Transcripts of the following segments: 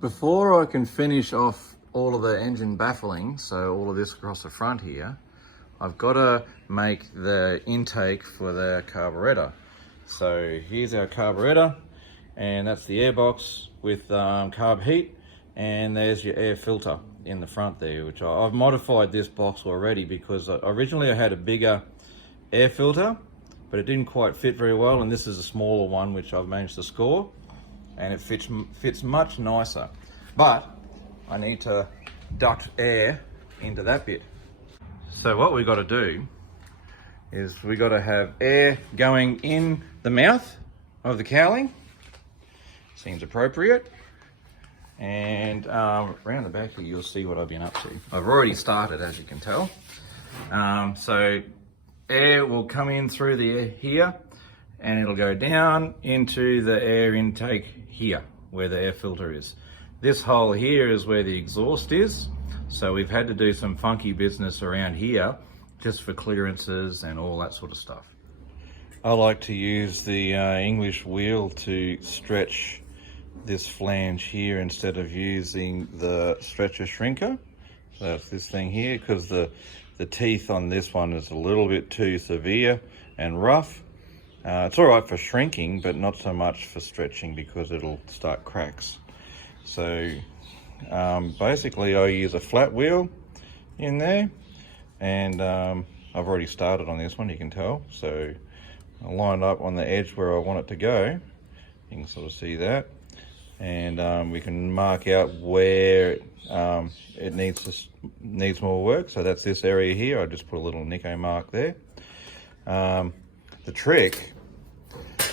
Before I can finish off all of the engine baffling, so all of this across the front here, I've got to make the intake for the carburettor. So here's our carburettor, and that's the airbox with carb heat, and there's your air filter in the front there, which I've modified this box already because originally I had a bigger air filter, but it didn't quite fit very well, and this is a smaller one which I've managed to score, and it fits much nicer. But I need to duct air into that bit. So what we've got to do is we've got to have air going in the mouth of the cowling. Seems appropriate. And around the back here, you'll see what I've been up to. I've already started, as you can tell. So air will come in through the air here, and it'll go down into the air intake here, where the air filter is. This hole here is where the exhaust is. So we've had to do some funky business around here just for clearances and all that sort of stuff. I like to use the English wheel to stretch this flange here instead of using the stretcher shrinker. So that's this thing here, because the teeth on this one is a little bit too severe and rough. It's all right for shrinking, but not so much for stretching because it'll start cracks. So basically I use a flat wheel in there, and I've already started on this one, you can tell. So I lined up on the edge where I want it to go. You can sort of see that. And we can mark out where it needs more work. So that's this area here. I just put a little Nico mark there. The trick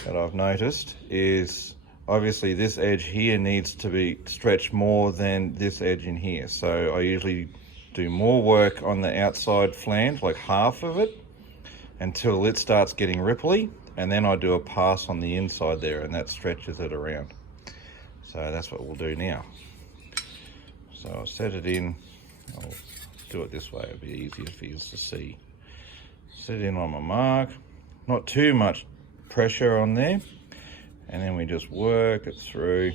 that I've noticed is obviously this edge here needs to be stretched more than this edge in here. So I usually do more work on the outside flange, like half of it, until it starts getting ripply, and then I do a pass on the inside there, and that stretches it around. So that's what we'll do now. So I'll set it in. I'll do it this way, it'll be easier for you to see. Set it in on my mark, not too much pressure on there, and then we just work it through,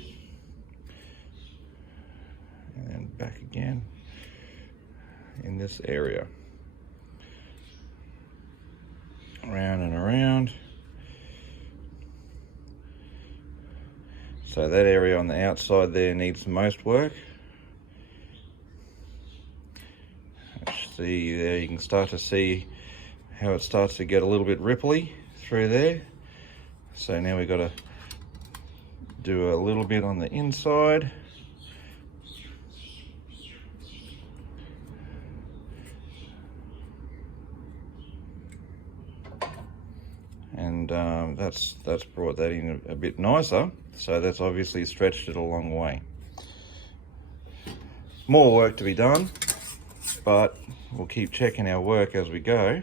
and then back again in this area, around and around. So that area on the outside there needs the most work. See there, you can start to see how it starts to get a little bit ripply through there. So now we've got to do a little bit on the inside. And that's brought that in a bit nicer. So that's obviously stretched it a long way. More work to be done, but we'll keep checking our work as we go.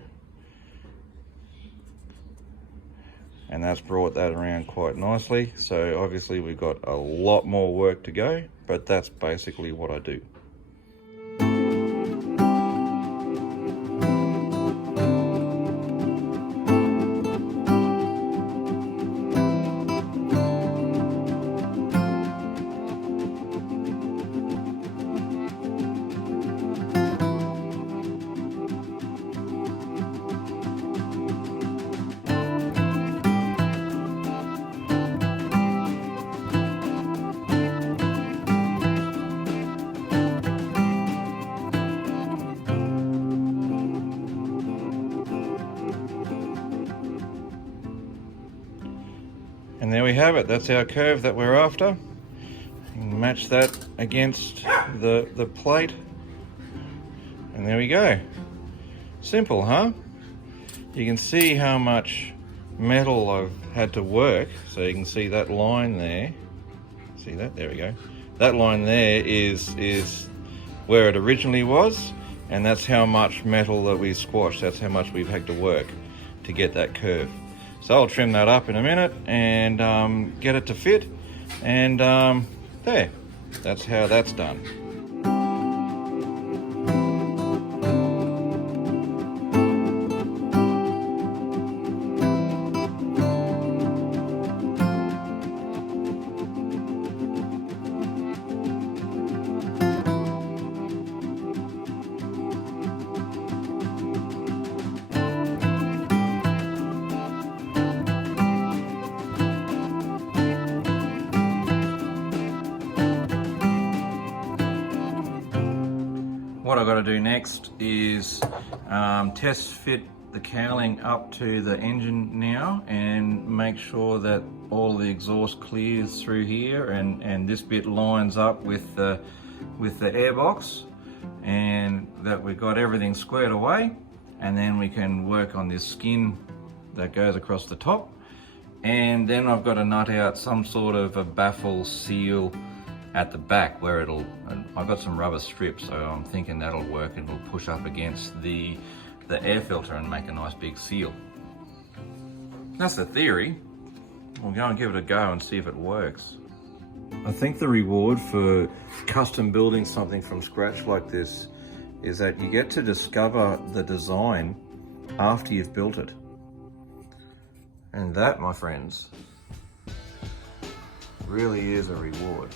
And that's brought that around quite nicely. So obviously we've got a lot more work to go, but that's basically what I do. And there we have it, that's our curve that we're after. You can match that against the plate, and there we go. Simple, huh? You can see how much metal I've had to work. So you can see that line there. See that? There we go. That line there is where it originally was, and that's how much metal that we squashed. That's how much we've had to work to get that curve. So I'll trim that up in a minute and get it to fit, and there, that's how that's done. what I've got to do next is test fit the cowling up to the engine now and make sure that all the exhaust clears through here and this bit lines up with the airbox, and that we've got everything squared away, and then we can work on this skin that goes across the top. And then I've got to nut out some sort of a baffle seal at the back where I've got some rubber strips, so I'm thinking that'll work and it'll push up against the air filter and make a nice big seal. That's the theory. We'll go and give it a go and see if it works. I think the reward for custom building something from scratch like this is that you get to discover the design after you've built it. And that, my friends, really is a reward.